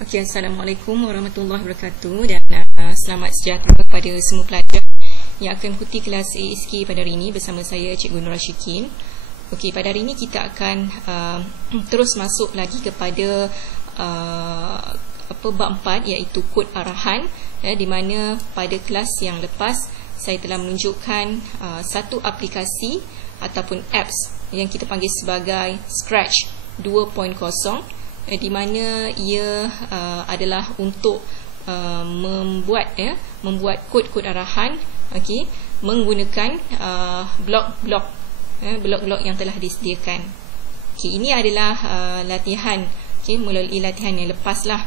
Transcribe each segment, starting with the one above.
Okey, Assalamualaikum warahmatullahi wabarakatuh dan selamat sejahtera kepada semua pelajar yang akan mengikuti kelas ASK pada hari ini bersama saya Cikgu Nur Rashikin. Okey, pada hari ini kita akan terus masuk lagi kepada bab 4 iaitu kod arahan, di mana pada kelas yang lepas saya telah menunjukkan satu aplikasi ataupun apps yang kita panggil sebagai Scratch 2.0, di mana ia adalah untuk membuat kod-kod arahan, menggunakan blok-blok yang telah disediakan. Ini adalah latihan melalui latihan yang lepas lah,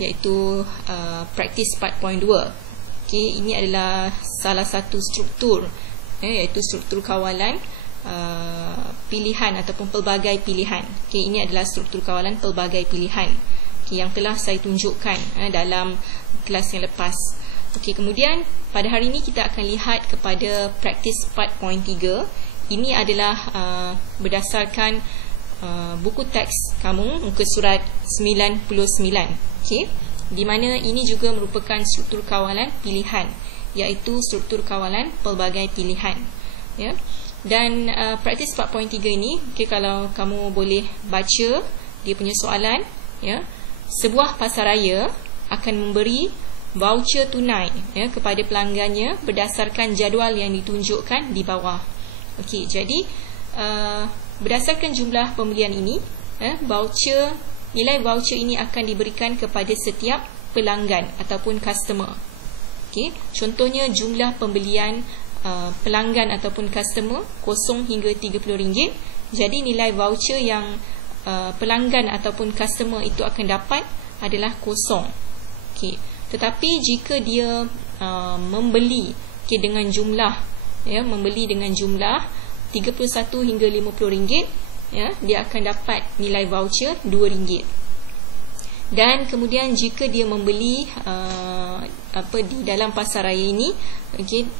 iaitu practice 4.2. Ini adalah salah satu struktur, iaitu struktur kawalan pilihan ataupun pelbagai pilihan. Ini adalah struktur kawalan pelbagai pilihan yang telah saya tunjukkan dalam kelas yang lepas. Kemudian pada hari ini kita akan lihat kepada practice 4.3. Ini adalah berdasarkan buku teks kamu muka surat 99, di mana ini juga merupakan struktur kawalan pilihan, iaitu struktur kawalan pelbagai pilihan, Dan praktis 4.3 ini, kalau kamu boleh baca dia punya soalan, sebuah pasaraya akan memberi voucher tunai kepada pelanggannya berdasarkan jadual yang ditunjukkan di bawah. Jadi berdasarkan jumlah pembelian ini, nilai voucher ini akan diberikan kepada setiap pelanggan ataupun customer. Contohnya jumlah pembelian pelanggan ataupun customer 0 hingga RM30. Jadi nilai voucher yang pelanggan ataupun customer itu akan dapat adalah 0. Tetapi jika dia membeli dengan jumlah membeli dengan jumlah 31 hingga RM50, dia akan dapat nilai voucher RM2. Dan kemudian jika dia membeli di dalam pasaraya ini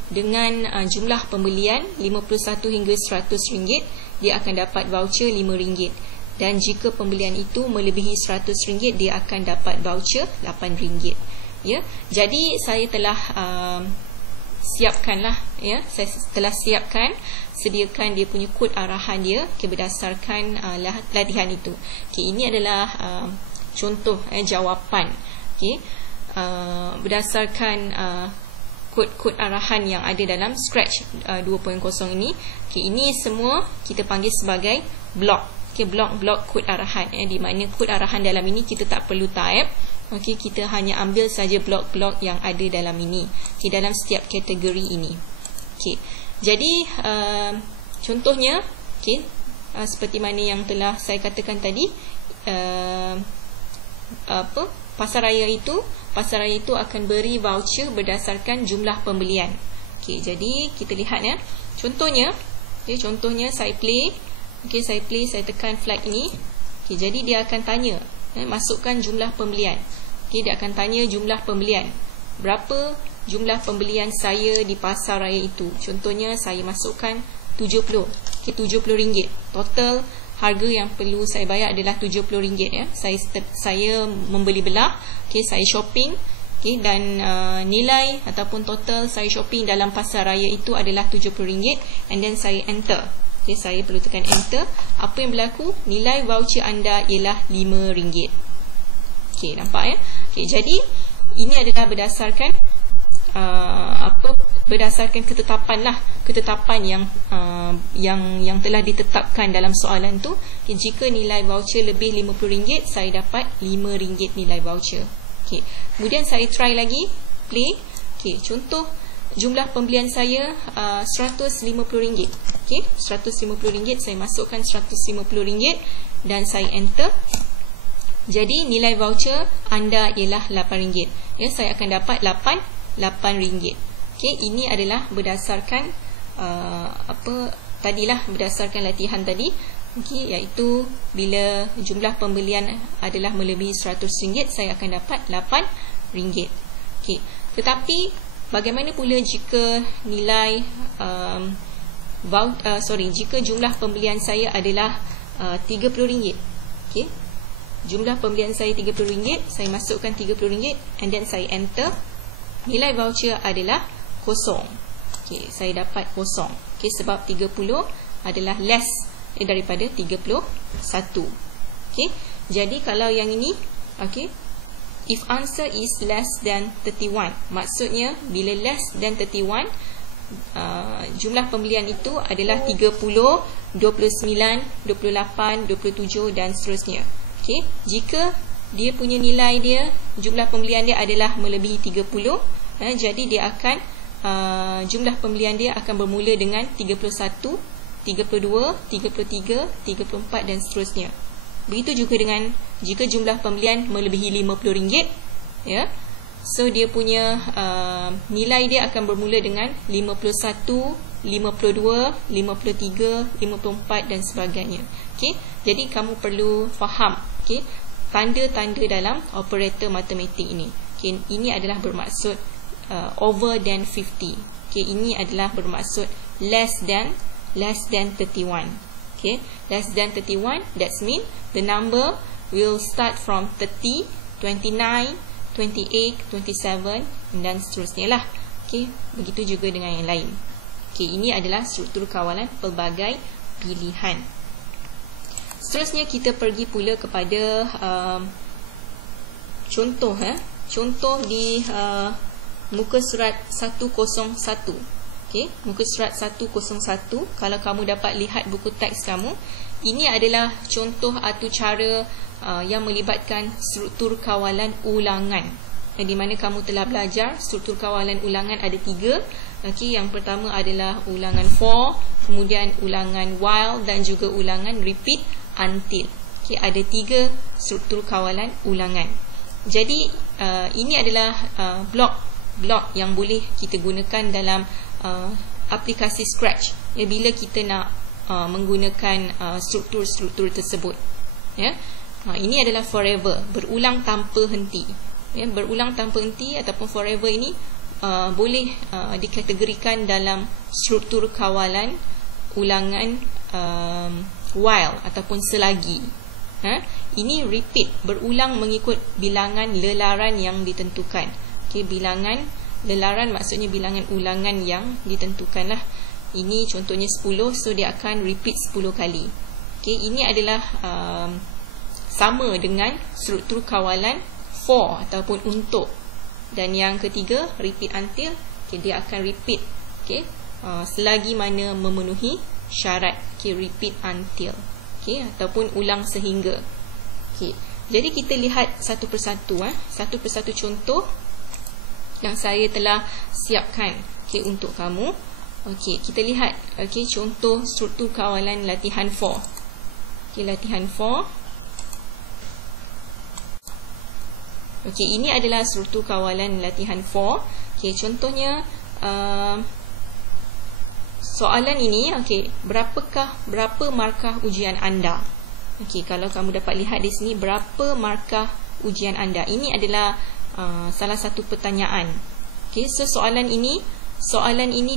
dengan jumlah pembelian 51 hingga RM100, dia akan dapat voucher RM5. Dan jika pembelian itu melebihi RM100, dia akan dapat voucher RM8. Jadi saya telah sediakan dia punya kod arahan dia berdasarkan latihan itu. Ini adalah contoh jawapan berdasarkan kod-kod arahan yang ada dalam Scratch 2.0 ini. Ini semua kita panggil sebagai blok, blok-blok kod arahan, di mana kod arahan dalam ini kita tak perlu type. Kita hanya ambil saja blok-blok yang ada dalam ini, dalam setiap kategori ini. Jadi contohnya seperti mana yang telah saya katakan tadi, pasaraya itu akan beri voucher berdasarkan jumlah pembelian. Jadi kita lihat contohnya saya play, saya tekan flag ini. Jadi dia akan tanya, masukkan jumlah pembelian. Dia akan tanya jumlah pembelian, berapa jumlah pembelian saya di pasaraya itu. Contohnya saya masukkan 70, RM70. Total harga yang perlu saya bayar adalah RM70. Saya membeli belah, saya shopping, dan nilai ataupun total saya shopping dalam pasaraya itu adalah RM70, and then saya enter. Saya perlu tekan enter. Apa yang berlaku? Nilai voucher anda ialah RM5. Nampak jadi ini adalah berdasarkan berdasarkan ketetapan yang telah ditetapkan dalam soalan tu. Jika nilai voucher lebih RM50, saya dapat RM5 nilai voucher. Kemudian saya try lagi play. Contoh jumlah pembelian saya RM150. RM150, saya masukkan RM150 dan saya enter. Jadi nilai voucher anda ialah RM8. Saya akan dapat RM8. Ini adalah berdasarkan berdasarkan latihan tadi, iaitu bila jumlah pembelian adalah melebihi RM100, saya akan dapat RM8. Tetapi bagaimana pula jika nilai jika jumlah pembelian saya adalah RM30? jumlah pembelian saya RM30, saya masukkan RM30 and then saya enter. Nilai voucher adalah kosong. Okay, saya dapat kosong. Okay, sebab 30 adalah less daripada 31. Okay, jadi kalau yang ini, okay, if answer is less than 31, maksudnya bila less than 31, jumlah pembelian itu adalah 30, 29, 28, 27 dan seterusnya. Okay, jika dia punya nilai dia, jumlah pembelian dia adalah melebihi 30, jadi dia akan jumlah pembelian dia akan bermula dengan 31, 32, 33, 34 dan seterusnya. Begitu juga dengan jika jumlah pembelian melebihi RM50, ya. So dia punya nilai dia akan bermula dengan 51, 52, 53, 54 dan sebagainya. Okey, jadi kamu perlu faham, okey, tanda-tanda dalam operator matematik ini. Okey, ini adalah bermaksud over than 50. Okey, ini adalah bermaksud less than 31. Okay, less than 31, that means the number will start from 30, 29, 28, 27 dan seterusnya lah. Okay, begitu juga dengan yang lain. Okay, ini adalah struktur kawalan pelbagai pilihan. Seterusnya kita pergi pula kepada contoh. Contoh di muka surat 101. Okay, muka surat 101. Kalau kamu dapat lihat buku teks kamu, ini adalah contoh atau cara yang melibatkan struktur kawalan ulangan. Di mana kamu telah belajar struktur kawalan ulangan ada 3. Okay, yang pertama adalah ulangan for, kemudian ulangan while dan juga ulangan repeat until. Okay, ada 3 struktur kawalan ulangan. Jadi ini adalah blok yang boleh kita gunakan dalam aplikasi Scratch, ya, bila kita nak menggunakan struktur-struktur tersebut, ya. Ini adalah forever, berulang tanpa henti, ya. Berulang tanpa henti ataupun forever ini boleh dikategorikan dalam struktur kawalan ulangan while ataupun selagi. Ini repeat, berulang mengikut bilangan lelaran yang ditentukan. Okay, bilangan lelaran maksudnya bilangan ulangan yang ditentukan lah. Ini contohnya 10, so dia akan repeat 10 kali. Okay, ini adalah sama dengan struktur kawalan for ataupun untuk. Dan yang ketiga, repeat until. Okay, dia akan repeat, okay, selagi mana memenuhi syarat. Okay, repeat until. Okay, ataupun ulang sehingga. Okay, jadi kita lihat satu persatu, satu persatu contoh yang saya telah siapkan, okay, untuk kamu. Okay, kita lihat, okay, contoh struktur kawalan latihan 4. Okay, latihan 4. Okay, ini adalah struktur kawalan latihan 4. Okay, contohnya soalan ini, okay, berapa markah ujian anda? Okay, kalau kamu dapat lihat di sini, berapa markah ujian anda? Ini adalah salah satu pertanyaan. Okay, so soalan ini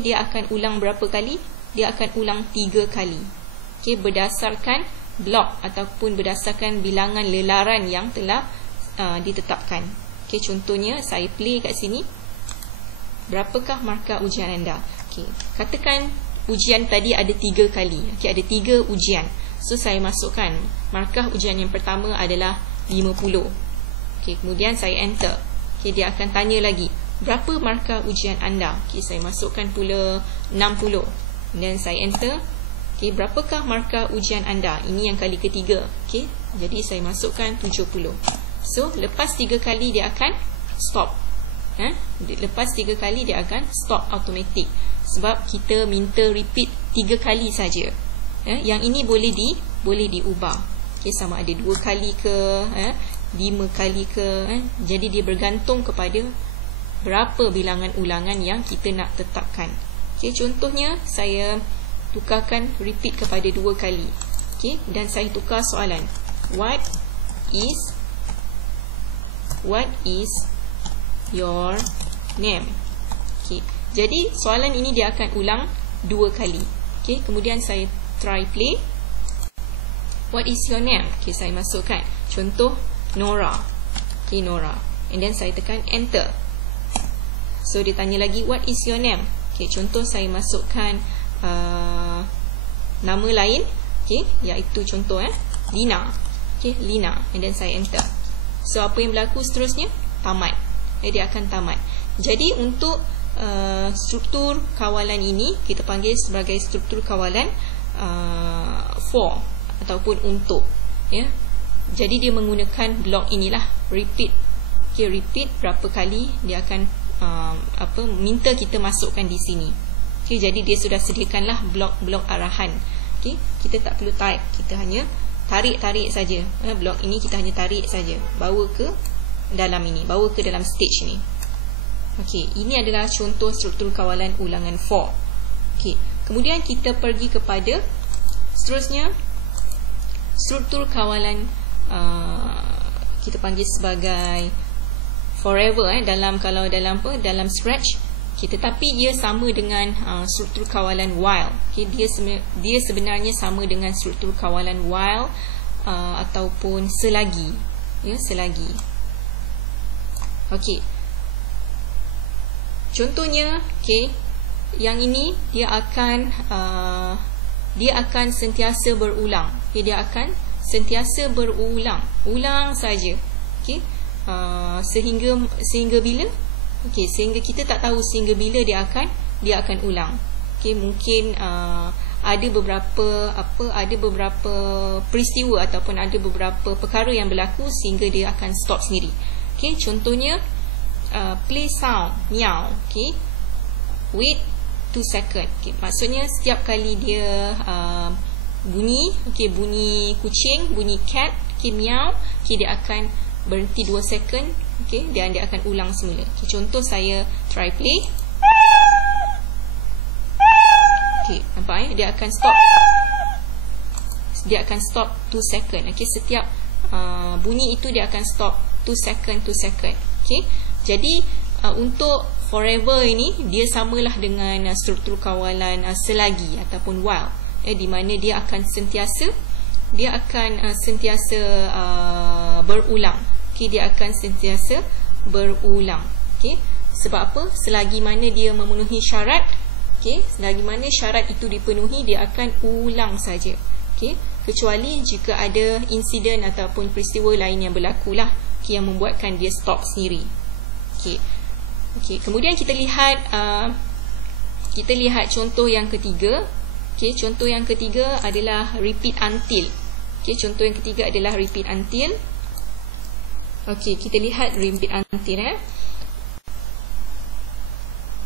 dia akan ulang berapa kali? Dia akan ulang 3 kali. Okay, berdasarkan blok ataupun berdasarkan bilangan lelaran yang telah ditetapkan. Okay, contohnya saya play kat sini. Berapakah markah ujian anda? Okay, katakan ujian tadi ada 3 kali. Okay, ada 3 ujian. So saya masukkan markah ujian yang pertama adalah 50. Okay, kemudian saya enter. Okay, dia akan tanya lagi, berapa markah ujian anda? Okay, saya masukkan pula 60. Dan saya enter. Okay, berapakah markah ujian anda? Ini yang kali ketiga. Okay, jadi saya masukkan 70. So, lepas 3 kali dia akan stop. Lepas 3 kali dia akan stop automatic. Sebab kita minta repeat 3 kali saja. Yang ini boleh diubah. Okay, sama ada 2 kali ke 5 kali ke, jadi dia bergantung kepada berapa bilangan ulangan yang kita nak tetapkan. Okay, contohnya saya tukarkan repeat kepada 2 kali. Okay, dan saya tukar soalan. What is your name? Okay, jadi soalan ini dia akan ulang 2 kali. Okay, kemudian saya try play. what is your name? Okay, saya masukkan. Contoh, Nora. Okay, Nora. And then saya tekan enter. So, dia tanya lagi, what is your name? Okay, contoh saya masukkan nama lain. Okay, iaitu contoh Lina. Okay, Lina. And then saya enter. So, apa yang berlaku seterusnya? Tamat. Dia akan tamat. Jadi, untuk struktur kawalan ini, kita panggil sebagai struktur kawalan for ataupun untuk. Ya. Jadi, dia menggunakan blok inilah. Repeat. Okay, repeat berapa kali dia akan minta kita masukkan di sini. Okay, jadi dia sudah sediakanlah blok-blok arahan. Okay, kita tak perlu type, kita hanya tarik-tarik saja. Blok ini kita hanya tarik saja, bawa ke dalam ini, bawa ke dalam stage ni. Okay, ini adalah contoh struktur kawalan ulangan for. Okay, kemudian kita pergi kepada seterusnya struktur kawalan kita panggil sebagai forever kalau dalam Scratch kita, tapi dia sama dengan struktur kawalan while. Okay, dia sebenarnya sama dengan struktur kawalan while ataupun selagi. Ya, selagi. Okey. Contohnya, okey, yang ini dia akan sentiasa berulang. Okay, dia akan sentiasa berulang, ulang saja. Okey. Sehingga bila? Okey, sehingga kita tak tahu sehingga bila dia akan ulang. Okey, mungkin ada beberapa peristiwa ataupun ada beberapa perkara yang berlaku sehingga dia akan stop sendiri. Okey, contohnya play sound meow. Okey, wait 2 second. Okey, maksudnya setiap kali dia bunyi, okey, bunyi kucing, bunyi cat, okey, meow, okey, dia akan berhenti 2 second. Okay, dan dia akan ulang semula. Okay, contoh saya try play. Okay, nampak dia akan stop. Dia akan stop 2 second. Okay, setiap bunyi itu dia akan stop 2 second. Okay, jadi untuk forever ini dia samalah dengan struktur kawalan selagi ataupun while. Di mana dia akan sentiasa berulang. Okay, dia akan sentiasa berulang. Okay, sebab apa? Selagi mana dia memenuhi syarat, okay, selagi mana syarat itu dipenuhi, dia akan ulang saja. Okay, kecuali jika ada insiden ataupun peristiwa lain yang berlaku lah, okay, yang membuatkan dia stop sendiri. Okay, okay, kemudian kita lihat contoh yang ketiga. Okay, contoh yang ketiga adalah repeat until. Okay, contoh yang ketiga adalah repeat until. Okey, kita lihat repeat until.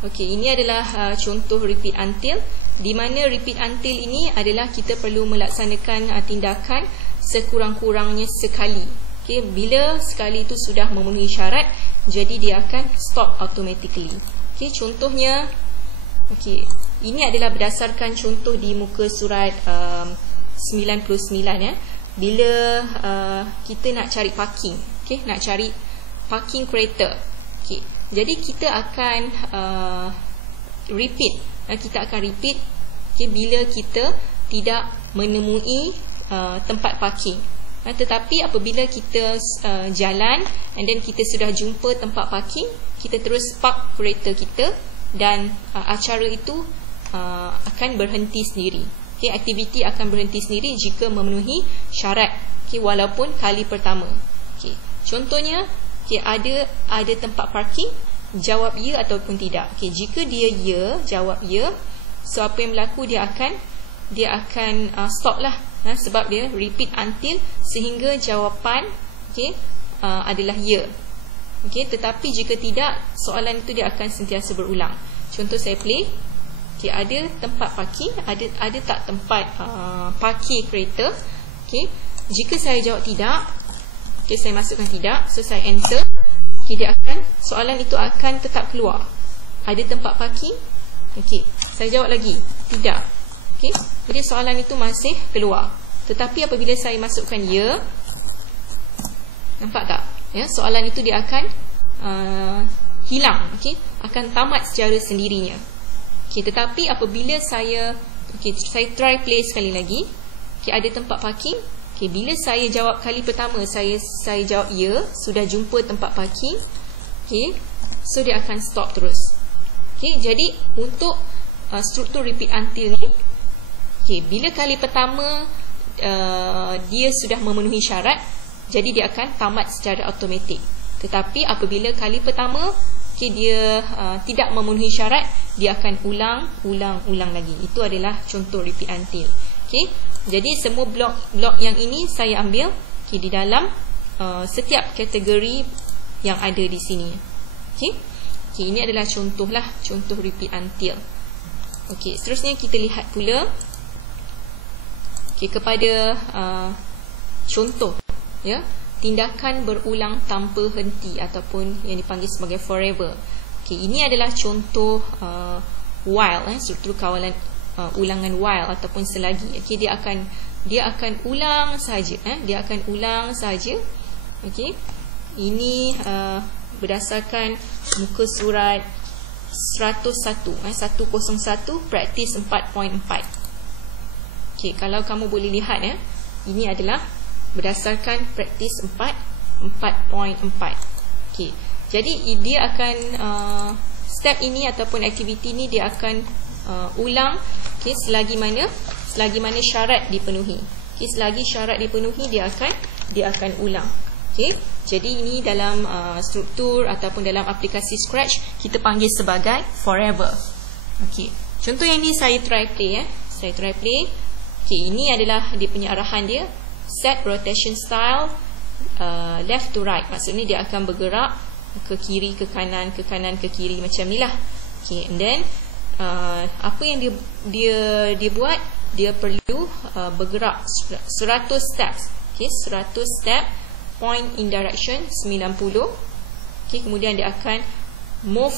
Okey, ini adalah contoh repeat until, di mana repeat until ini adalah kita perlu melaksanakan tindakan sekurang-kurangnya sekali. Okey, bila sekali itu sudah memenuhi syarat, jadi dia akan stop automatically. Okey, contohnya, okey, ini adalah berdasarkan contoh di muka surat 99 ya. Bila kita nak cari parking. Okay, nak cari parking kereta. Okay, jadi kita akan repeat. Kita akan repeat. Okay, bila kita tidak menemui tempat parking. Tetapi apabila kita jalan and then kita sudah jumpa tempat parking, kita terus park kereta kita dan acara itu akan berhenti sendiri. Okay, aktiviti akan berhenti sendiri jika memenuhi syarat. Okay, walaupun kali pertama. Okay. Contohnya, okay, ada tempat parking, jawab ya ataupun tidak. Okay, jika dia ya, jawab ya, so apa yang berlaku, dia akan stop lah, sebab dia repeat until sehingga jawapan, okay, adalah ya. Okay, tetapi jika tidak, soalan itu dia akan sentiasa berulang. Contoh saya play. Okay, ada tempat parking, ada tak tempat parkir kereta. Okay, jika saya jawab tidak, okay, saya masukkan tidak, so saya enter. Okay, soalan itu akan tetap keluar. Ada tempat parking? Okay, saya jawab lagi tidak. Okay, jadi soalan itu masih keluar. Tetapi apabila saya masukkan ya, nampak tak? Ya, soalan itu dia akan hilang. Okay, akan tamat secara sendirinya. Okay, tetapi apabila saya try play sekali lagi. Okay, ada tempat parking. Okay, bila saya jawab kali pertama, saya jawab ya, sudah jumpa tempat parking. Okay, so dia akan stop terus. Okay, jadi untuk struktur repeat until ni, okay, bila kali pertama dia sudah memenuhi syarat, jadi dia akan tamat secara automatik. Tetapi apabila kali pertama dia tidak memenuhi syarat, dia akan ulang lagi. Itu adalah contoh repeat until. Okay, jadi semua blok yang ini saya ambil di dalam setiap kategori yang ada di sini. Okay, ini adalah contoh repeat until. Okay, seterusnya kita lihat pula kepada contoh, ya, tindakan berulang tanpa henti ataupun yang dipanggil sebagai forever. Okay, ini adalah contoh while, struktur kawalan ulangan while ataupun selagi. Okay, dia akan ulang saja, dia akan ulang saja. Okay, ini berdasarkan muka surat 101, 101 praktis 4.4. Okay, kalau kamu boleh lihat, ini adalah berdasarkan praktis 4.4. Okay, jadi dia akan step ini ataupun aktiviti ini dia akan ulang, okay, selagi mana syarat dipenuhi. Okay, selagi syarat dipenuhi dia akan ulang. Okay, jadi ini dalam struktur ataupun dalam aplikasi Scratch kita panggil sebagai forever. Okay, contoh yang ni saya try play. Saya try play. Okay, ini adalah dia punya arahan dia, set rotation style left to right. Maksudnya dia akan bergerak ke kiri, ke kanan, ke kanan, ke kiri, macam ni lah. Okay, and then apa yang dia buat, dia perlu bergerak 100 steps. Okay, 100 step, point in direction 90. Okay, kemudian dia akan move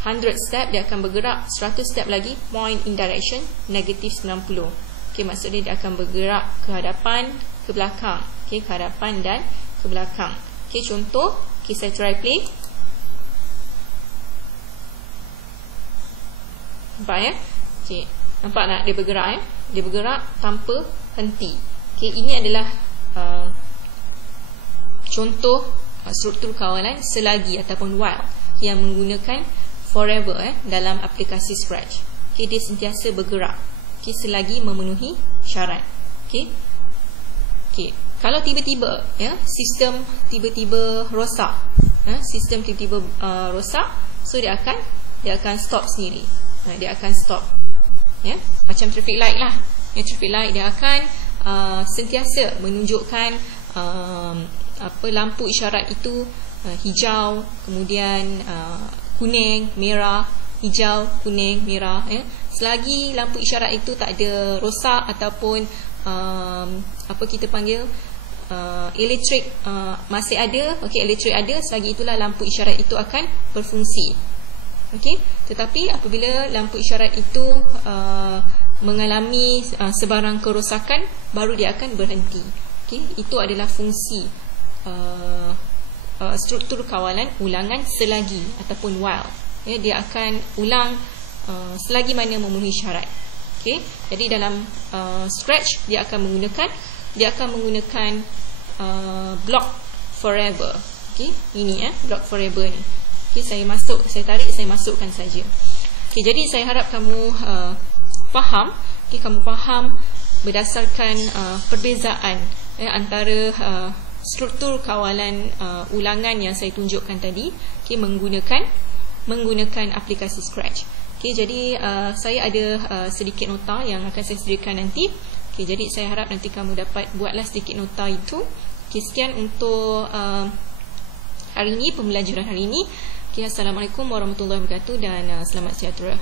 100 step, dia akan bergerak 100 step lagi, point in direction negative 90. Okay, maksudnya dia akan bergerak ke hadapan, ke belakang. Okay, ke hadapan dan ke belakang. Okay, contoh, okay, saya try play. Nampak, ya? Okay, nampak tak dia bergerak, ya? Dia bergerak tanpa henti. Okay, ini adalah contoh struktur kawalan selagi ataupun while yang menggunakan forever dalam aplikasi Scratch. Okay, dia sentiasa bergerak, okay, selagi memenuhi syarat. Okay, okay, kalau tiba-tiba, ya, sistem tiba-tiba rosak, sistem tiba-tiba rosak, so dia akan stop sendiri. Dia akan stop, ya, macam traffic light lah. Ya, traffic light dia akan sentiasa menunjukkan lampu isyarat itu hijau, kemudian kuning, merah, hijau, kuning, merah, ya. Selagi lampu isyarat itu tak ada rosak ataupun apa kita panggil elektrik masih ada, okey, elektrik ada, selagi itulah lampu isyarat itu akan berfungsi. Okey, tetapi apabila lampu isyarat itu mengalami sebarang kerosakan, baru dia akan berhenti. Okey, itu adalah fungsi struktur kawalan ulangan selagi ataupun while. Ya, dia akan ulang selagi mana memenuhi syarat. Okey, jadi dalam Scratch dia akan menggunakan block forever. Okey, ini block forever ni. Okey, saya tarik, saya masukkan saja. Okey, jadi saya harap kamu faham. Okey, kamu faham berdasarkan perbezaan antara struktur kawalan ulangan yang saya tunjukkan tadi, okey, menggunakan aplikasi Scratch. Okey, jadi saya ada sedikit nota yang akan saya sediakan nanti. Okey, jadi saya harap nanti kamu dapat buatlah sedikit nota itu. Okey, sekian untuk hari ini, pembelajaran hari ini. Okay, Assalamualaikum warahmatullahi wabarakatuh dan selamat sejahtera.